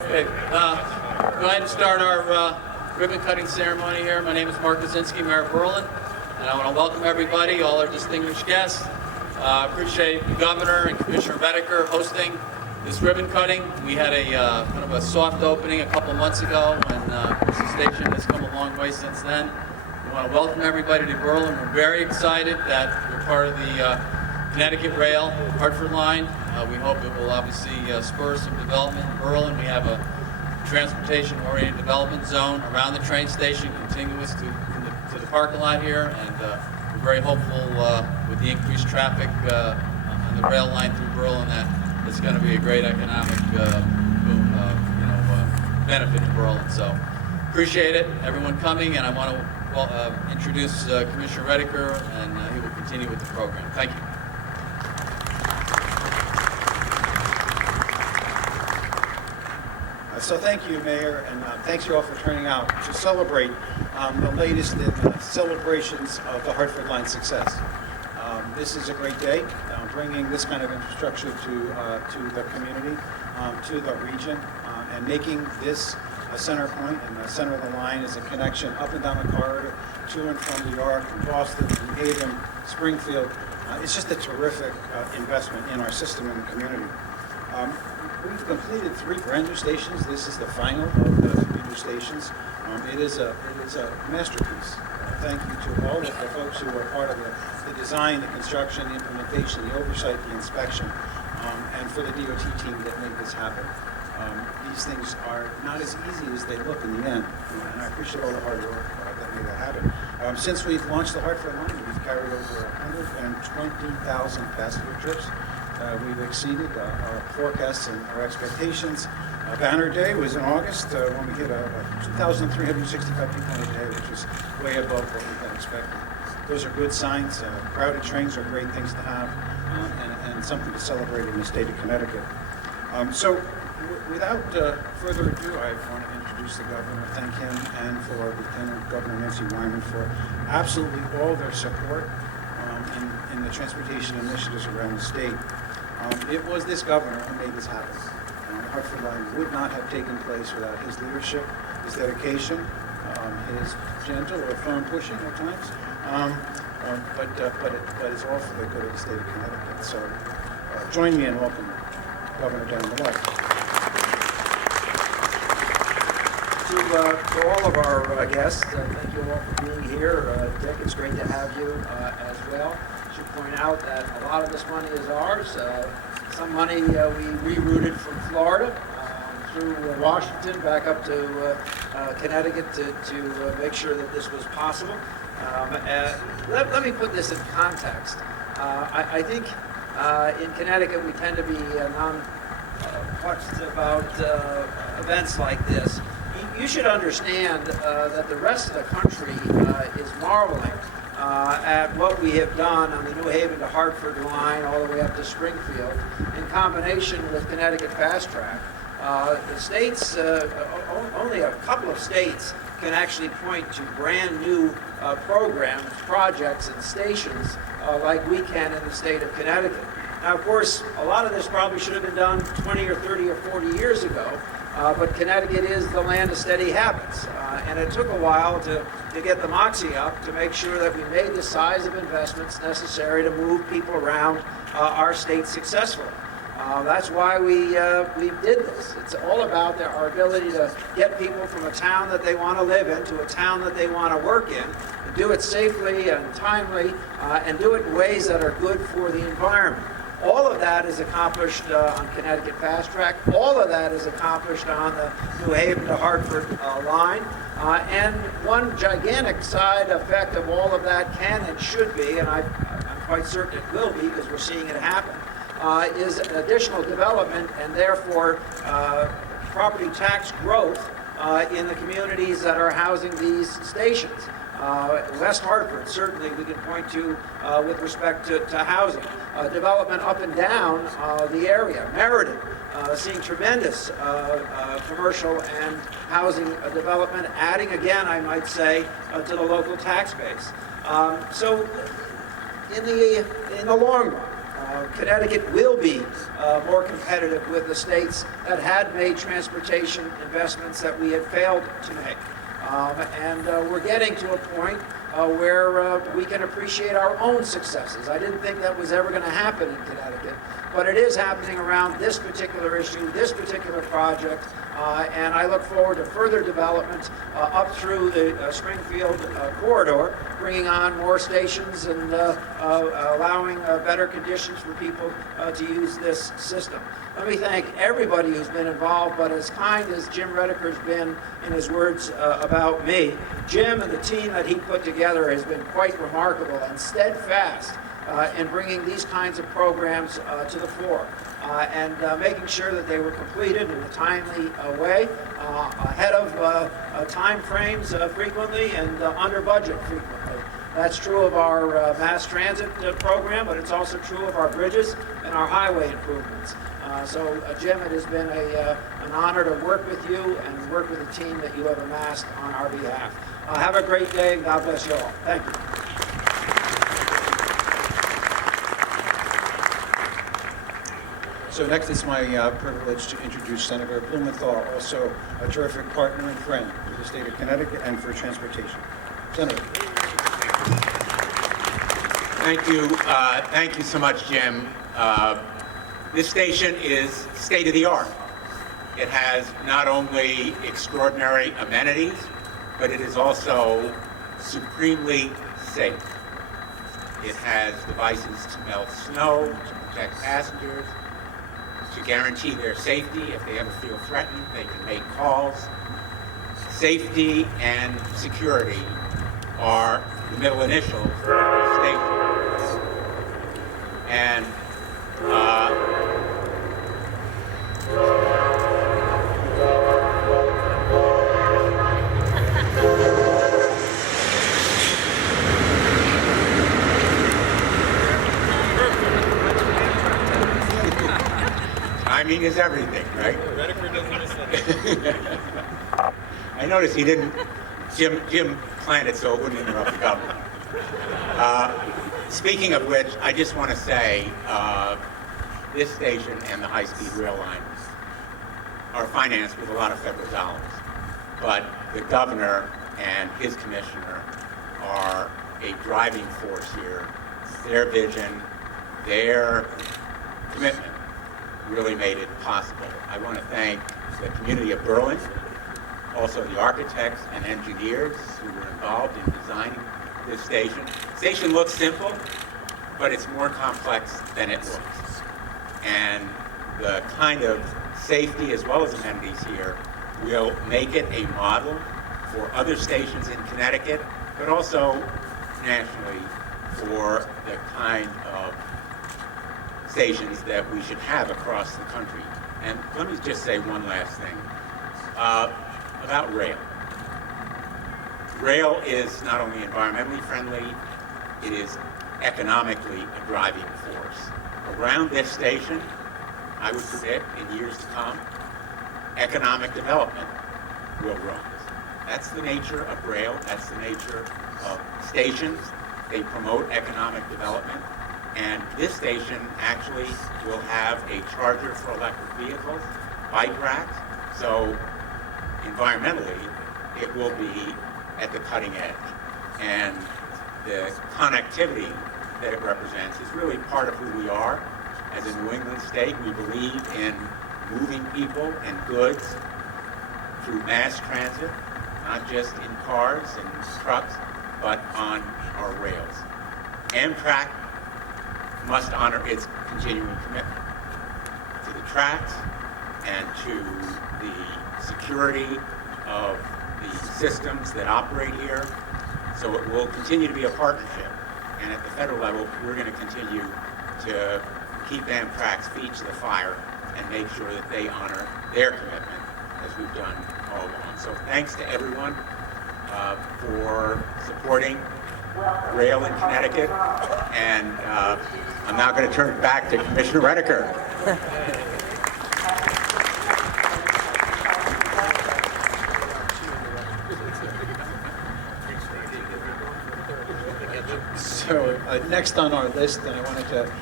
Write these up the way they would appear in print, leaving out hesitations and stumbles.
Okay, go ahead and start our ribbon cutting ceremony here. My name is Mark Kaczynski, Mayor of Berlin, and I want to welcome everybody, all our distinguished guests. Appreciate the Governor and Commissioner Redeker hosting this ribbon cutting. We had a kind of a soft opening a couple months ago, and the station has come a long way since then. We want to welcome everybody to Berlin. We're very excited that we're part of the Connecticut Rail Hartford Line. We hope it will obviously spur some development in Berlin. We have a transportation-oriented development zone around the train station, contiguous to the parking lot here, and we're very hopeful with the increased traffic on the rail line through Berlin that it's going to be a great economic benefit to Berlin. So appreciate it, everyone coming, and I want to introduce Commissioner Redeker, and he will continue with the program. Thank you. So thank you, Mayor, and thanks you all for turning out to celebrate the latest in the celebrations of the Hartford Line success. This is a great day, bringing this kind of infrastructure to the community, to the region, and making this a center point. And the center of the line is a connection up and down the corridor to and from New York, from Boston, from Haven, Springfield. It's just a terrific investment in our system and the community. We've completed 3 brand new stations. This is the final of the 3 new stations. It is a masterpiece. Thank you to all of the folks who were part of the design, the construction, the implementation, the oversight, the inspection, and for the DOT team that made this happen. These things are not as easy as they look in the end, and I appreciate all the hard work that made that happen. Since we've launched the Hartford Line, we've carried over 120,000 passenger trips. We've exceeded our forecasts and our expectations. Banner Day was in August when we hit 2,365 people in a day, which is way above what we had expected. Those are good signs. Crowded trains are great things to have and something to celebrate in the state of Connecticut. So without further ado, I want to introduce the Governor, thank him, and for Lieutenant Governor Nancy Wyman for absolutely all their support in the transportation initiatives around the state. It was this governor who made this happen. The Hartford Line would not have taken place without his leadership, his dedication, his gentle or firm pushing at times, but it's all for the good of the state of Connecticut. So join me in welcoming Governor down the left. To all of our guests, thank you all for being here. Dick, it's great to have you as well. I should point out that a lot of this money is ours. Some money we rerouted from Florida through Washington back up to Connecticut to make sure that this was possible. Let me put this in context. I think in Connecticut we tend to be non-fussed about events like this. You should understand that the rest of the country is marveling at what we have done on the New Haven to Hartford line all the way up to Springfield in combination with Connecticut Fast Track. The states, only a couple of states can actually point to brand new programs, projects, and stations like we can in the state of Connecticut. Now, of course, a lot of this probably should have been done 20 or 30 or 40 years ago. But Connecticut is the land of steady habits, and it took a while to get the moxie up to make sure that we made the size of investments necessary to move people around our state successfully. That's why we did this. It's all about our ability to get people from a town that they want to live in to a town that they want to work in, and do it safely and timely, and do it in ways that are good for the environment. All of that is accomplished on Connecticut Fast Track. All of that is accomplished on the New Haven to Hartford line. And one gigantic side effect of all of that can and should be, and I'm quite certain it will be because we're seeing it happen, is additional development and therefore property tax growth in the communities that are housing these stations. West Hartford, certainly we can point to with respect to housing. Development up and down the area. Meriden, seeing tremendous commercial and housing development, adding again, I might say, to the local tax base. So in the long run, Connecticut will be more competitive with the states that had made transportation investments that we had failed to make. And we're getting to a point where we can appreciate our own successes. I didn't think that was ever going to happen in Connecticut, but it is happening around this particular issue, this particular project, and I look forward to further development up through the Springfield corridor, bringing on more stations and allowing better conditions for people to use this system. Let me thank everybody who's been involved, but as kind as Jim Rediker's been in his words about me, Jim and the team that he put together has been quite remarkable and steadfast in bringing these kinds of programs to the fore and making sure that they were completed in a timely way, ahead of time frames frequently and under budget frequently. That's true of our mass transit program, but it's also true of our bridges and our highway improvements. So, Jim, it has been an honor to work with you and work with the team that you have amassed on our behalf. Have a great day, and God bless you all. Thank you. So next, it's my privilege to introduce Senator Blumenthal, also a terrific partner and friend for the state of Connecticut and for transportation. Senator. Thank you so much, Jim. This station is state-of-the-art. It has not only extraordinary amenities, but it is also supremely safe. It has devices to melt snow, to protect passengers, to guarantee their safety. If they ever feel threatened, they can make calls. Safety and security are the middle initials for the station. And timing is everything, right? I noticed he didn't, Jim planned it so it wouldn't interrupt the governor. Speaking of which, I just want to say, this station and the high-speed rail line are financed with a lot of federal dollars. But the governor and his commissioner are a driving force here. Their vision, their commitment really made it possible. I want to thank the community of Berlin, also the architects and engineers who were involved in designing this station. The station looks simple, but it's more complex than it looks. And the kind of safety as well as amenities here will make it a model for other stations in Connecticut, but also nationally for the kind of stations that we should have across the country. And let me just say one last thing about rail. Rail is not only environmentally friendly, it is economically a driving force. Around this station, I would predict in years to come, economic development will rise. That's the nature of rail, that's the nature of stations. They promote economic development. And this station actually will have a charger for electric vehicles, bike racks. So environmentally, it will be at the cutting edge. And the connectivity that it represents is really part of who we are. As a New England state, we believe in moving people and goods through mass transit, not just in cars and trucks, but on our rails. Amtrak must honor its continuing commitment to the tracks and to the security of the systems that operate here. So it will continue to be a partnership. And at the federal level, we're going to continue to keep Amtrak's feet to the fire and make sure that they honor their commitment as we've done all along. So thanks to everyone for supporting rail in Connecticut. And I'm now going to turn it back to Commissioner Rediker. So next on our list, and I wanted to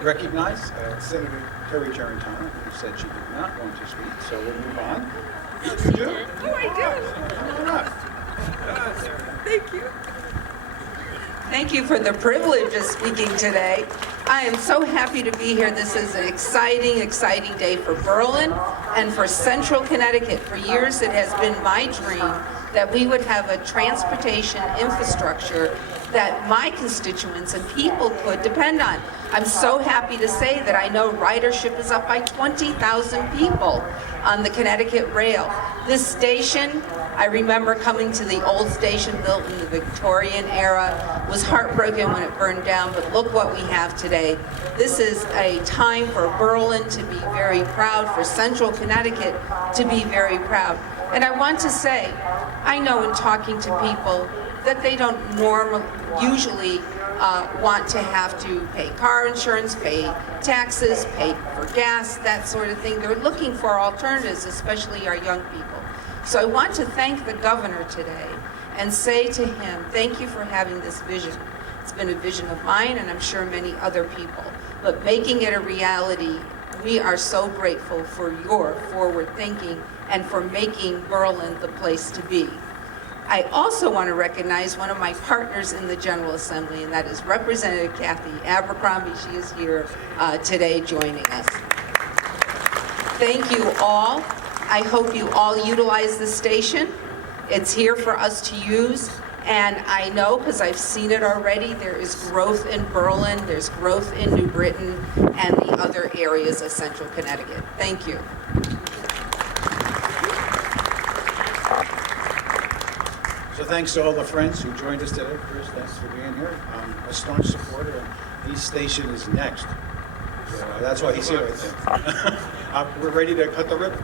recognize Senator Terry Gerentano, who said she did not want to speak, so we'll move on. You do? Oh, I Come on up. do. Thank you. Thank you for the privilege of speaking today. I am so happy to be here. This is an exciting, exciting day for Berlin and for Central Connecticut. For years, it has been my dream that we would have a transportation infrastructure that my constituents and people could depend on. I'm so happy to say that I know ridership is up by 20,000 people on the Connecticut Rail. This station, I remember coming to the old station built in the Victorian era, was heartbroken when it burned down, but look what we have today. This is a time for Berlin to be very proud, for Central Connecticut to be very proud. And I want to say, I know in talking to people that they don't usually want to have to pay car insurance, pay taxes, pay for gas, that sort of thing. They're looking for alternatives, especially our young people. So I want to thank the governor today and say to him, thank you for having this vision. It's been a vision of mine and I'm sure many other people, but making it a reality, we are so grateful for your forward thinking and for making Berlin the place to be. I also want to recognize one of my partners in the General Assembly, and that is Representative Kathy Abercrombie. She is here today joining us. Thank you all. I hope you all utilize the station. It's here for us to use, and I know, because I've seen it already, there is growth in Berlin, there's growth in New Britain, and the other areas of Central Connecticut. Thank you. So thanks to all the friends who joined us today. Chris, thanks for being here. A staunch supporter. East Station is next. So that's why he's here, I think. We're ready to cut the ribbon.